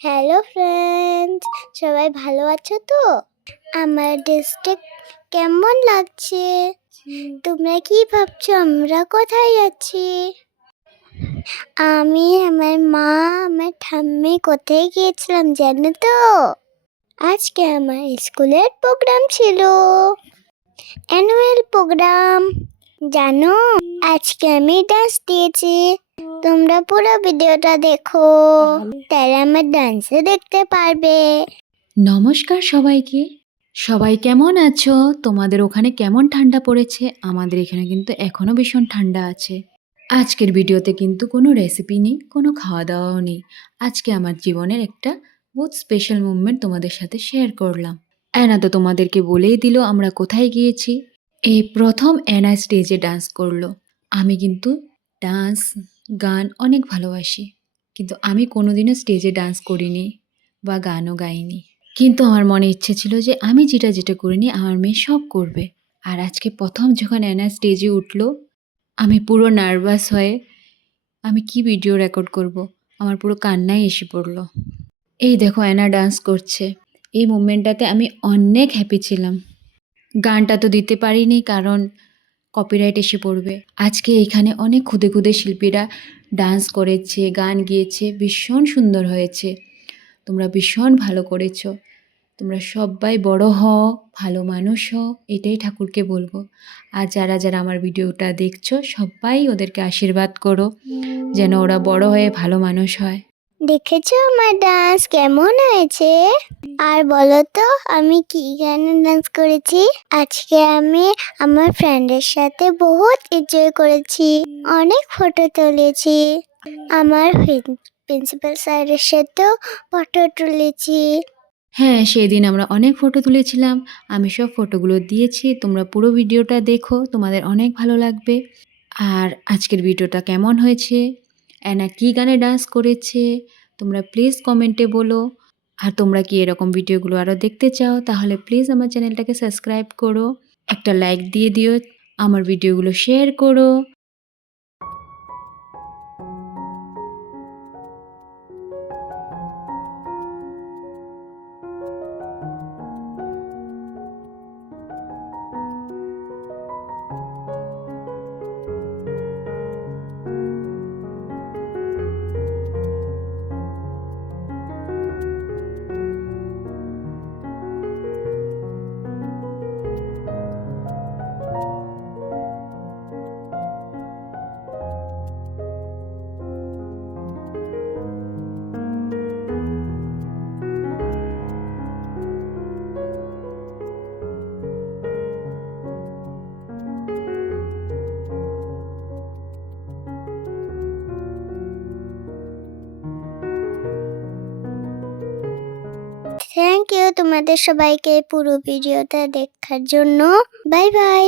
Hello friends, সবাই ভালো আছো তো? আমার ড্রেসটা কেমন লাগছে? তোমরা কি ভাবছো আমরা কোথায় যাচ্ছি? আমি আমার মা, আমার ঠাম্মি কোথায় গিয়েছিলাম জানো তো? আজকে আমার স্কুলের প্রোগ্রাম ছিল, অ্যানুয়াল প্রোগ্রাম। জানো, আজকে আমি ডান্স দিয়েছি। তোমরা পুরো ভিডিওটা দেখো, তাহলে আমার ডান্সে দেখতে পারবে। নমস্কার সবাইকে। সবাই কেমন আছো? তোমাদের ওখানে কেমন ঠান্ডা পড়েছে? আমাদের এখানে কিন্তু এখনও ভীষণ ঠান্ডা আছে। আজকের ভিডিওতে কিন্তু কোনো রেসিপি নেই, কোনো খাওয়া দাওয়াও নেই। আজকে আমার জীবনের একটা বহুত স্পেশাল মুভমেন্ট তোমাদের সাথে শেয়ার করলাম। অ্যানা তো তোমাদেরকে বলেই দিল আমরা কোথায় গিয়েছি। এই প্রথম অ্যানা স্টেজে ডান্স করলো। আমি কিন্তু ডান্স গান অনেক ভালোবাসি, কিন্তু আমি কোনোদিনও স্টেজে ডান্স করিনি বা গানও গাইনি। কিন্তু আমার মনে ইচ্ছে ছিল যে আমি যেটা করিনি আমার মেয়ে সব করবে। আর আজকে প্রথম যখন অ্যানা স্টেজে উঠলো, আমি পুরো নার্ভাস হয়ে আমি কি ভিডিও রেকর্ড করব, আমার পুরো কান্নাই এসে পড়লো। এই দেখো অ্যানা ডান্স করছে। এই মুভমেন্টটাতে আমি অনেক হ্যাপি ছিলাম। গানটা তো দিতে পারিনি কারণ কপিরাইট এসে পড়বে। আজকে এখানে অনেক ক্ষুদে ক্ষুদে শিল্পীরা ডান্স করেছে, গান গিয়েছে, ভীষণ সুন্দর হয়েছে। তোমরা ভীষণ ভালো করেছো। তোমরা সবাই বড় হও, ভালো মানুষ হও, এটাই ঠাকুরকে বলবো। আর যারা যারা আমার ভিডিওটা দেখছো সবাই ওদেরকে আশীর্বাদ করো যেন ওরা বড় হয়ে ভালো মানুষ হয়। দেখেছো আমার ডান্স কেমন হয়েছে? আর বলো তো আমি কি গানে ডান্স করেছি? আজকে আমি আমার ফ্রেন্ডের সাথে বহুত এনজয় করেছি, অনেক ফটো তুলেছি। আমার প্রিন্সিপাল স্যারের সাথেও ফটো তুলেছি। হ্যাঁ, সেদিন আমরা অনেক ফটো তুলেছিলাম। আমি সব ফটোগুলো দিয়েছি। তোমরা পুরো ভিডিওটা দেখো, তোমাদের অনেক ভালো লাগবে। আর আজকের ভিডিওটা কেমন হয়েছে, অ্যানা কী গানে ডান্স করেছে, তোমরা প্লিজ কমেন্টে বলো। আর তোমরা কি এরকম ভিডিওগুলো আরও দেখতে চাও তাহলে প্লিজ আমার চ্যানেলটাকে সাবস্ক্রাইব করো, একটা লাইক দিয়ে দিও, আমার ভিডিওগুলো শেয়ার করো। থ্যাংক ইউ তোমাদের সবাইকে পুরো ভিডিওটা দেখার জন্য। Bye bye.